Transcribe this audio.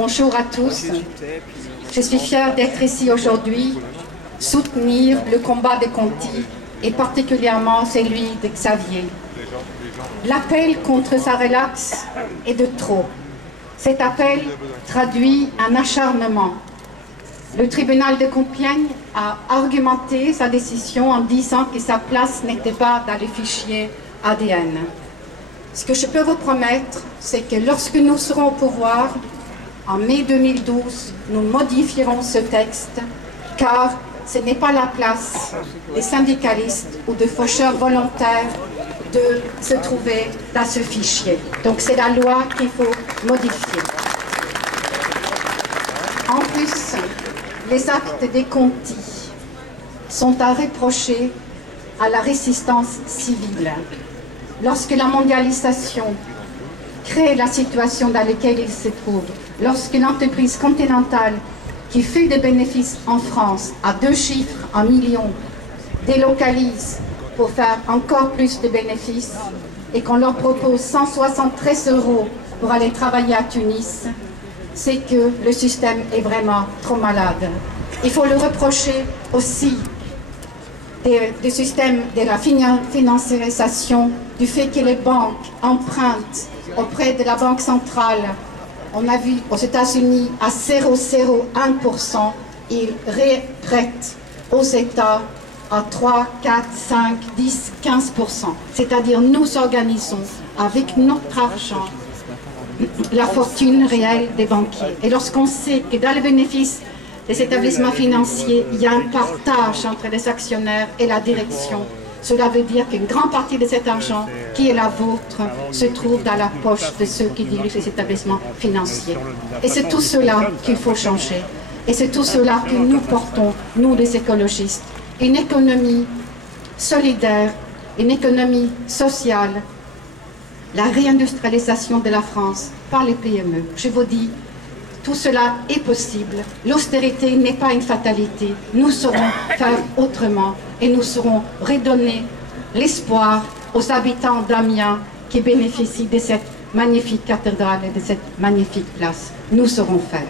Bonjour à tous. Je suis fière d'être ici aujourd'hui, soutenir le combat des Conti et particulièrement celui de Xavier. L'appel contre sa relaxe est de trop. Cet appel traduit un acharnement. Le tribunal de Compiègne a argumenté sa décision en disant que sa place n'était pas dans les fichiers ADN. Ce que je peux vous promettre, c'est que lorsque nous serons au pouvoir, en mai 2012, nous modifierons ce texte, car ce n'est pas la place des syndicalistes ou de faucheurs volontaires de se trouver dans ce fichier. Donc c'est la loi qu'il faut modifier. En plus, les actes des Conti sont à reprocher à la résistance civile. Lorsque la mondialisation crée la situation dans laquelle il se trouve, lorsque l'entreprise continentale qui fait des bénéfices en France à 2 chiffres en millions délocalise pour faire encore plus de bénéfices et qu'on leur propose 173 € pour aller travailler à Tunis, c'est que le système est vraiment trop malade. Il faut le reprocher aussi du système de la financiarisation, du fait que les banques empruntent auprès de la Banque centrale. On a vu aux États-Unis à 0,01%, ils prêtent aux États à 3, 4, 5, 10, 15%. C'est-à-dire nous organisons avec notre argent la fortune réelle des banquiers. Et lorsqu'on sait que dans les bénéfices des établissements financiers, il y a un partage entre les actionnaires et la direction, cela veut dire qu'une grande partie de cet argent, qui est la vôtre, se trouve dans la poche de ceux qui dirigent les établissements financiers. Et c'est tout cela qu'il faut changer. Et c'est tout cela que nous portons, nous les écologistes. Une économie solidaire, une économie sociale, la réindustrialisation de la France par les PME. Je vous dis, tout cela est possible. L'austérité n'est pas une fatalité. Nous saurons faire autrement et nous saurons redonner l'espoir aux habitants d'Amiens qui bénéficient de cette magnifique cathédrale et de cette magnifique place. Nous saurons faire.